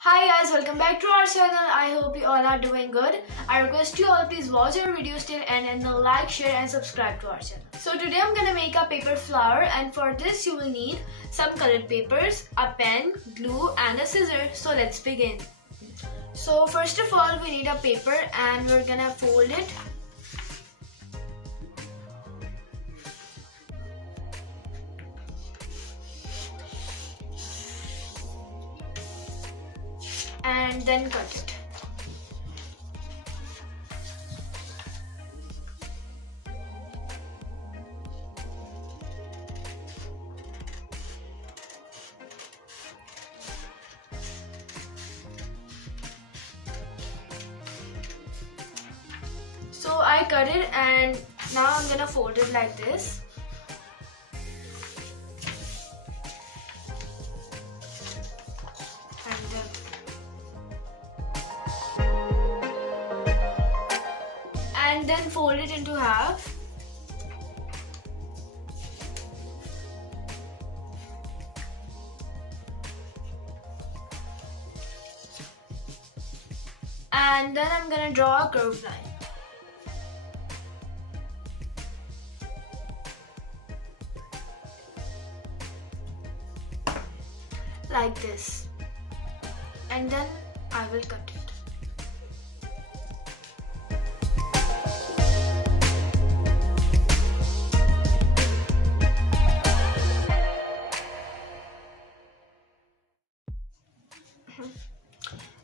Hi guys, welcome back to our channel. I hope you all are doing good. I request you all please watch our videos till end and then like, share and subscribe to our channel. So today I'm gonna make a paper flower, and for this you will need some colored papers, a pen, glue and a scissor. So let's begin. So first of all we need a paper and we're gonna fold it. And then cut it. So I cut it and now I'm gonna fold it like this. And then fold it into half. And then I'm gonna draw a curved line. Like this. And then I will cut it.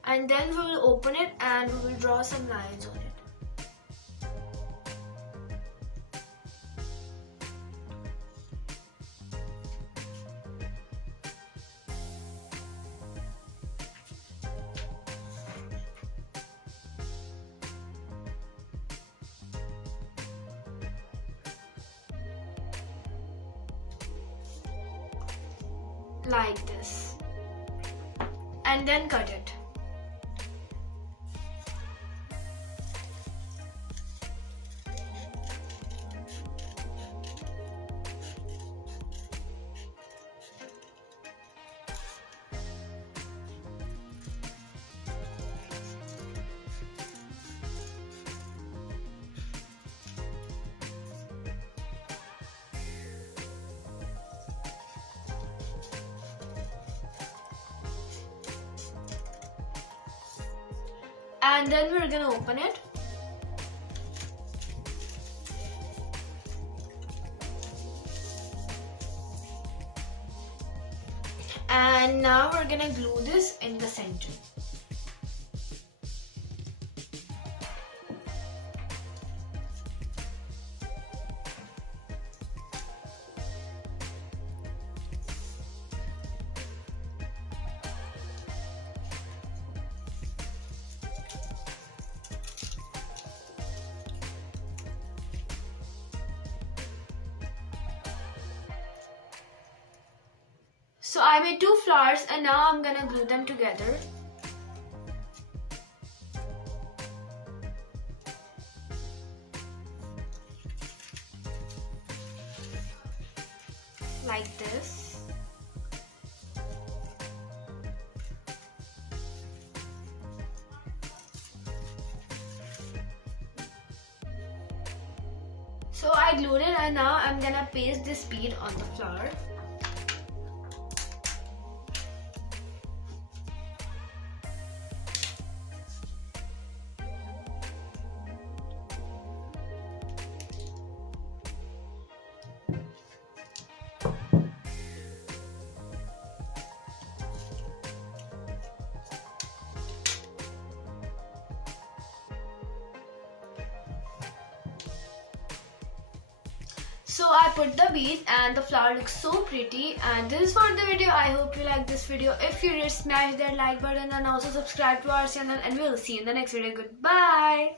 And then we will open it and we will draw some lines on it. Like this. And then cut it. And then we're gonna open it. And now we're gonna glue this in the center. So I made two flowers and now I'm gonna glue them together. Like this. So I glued it and now I'm gonna paste this bead on the flower. So I put the bead and the flower looks so pretty, and this is for the video. I hope you like this video. If you did, smash that like button and also subscribe to our channel, and we will see you in the next video. Goodbye.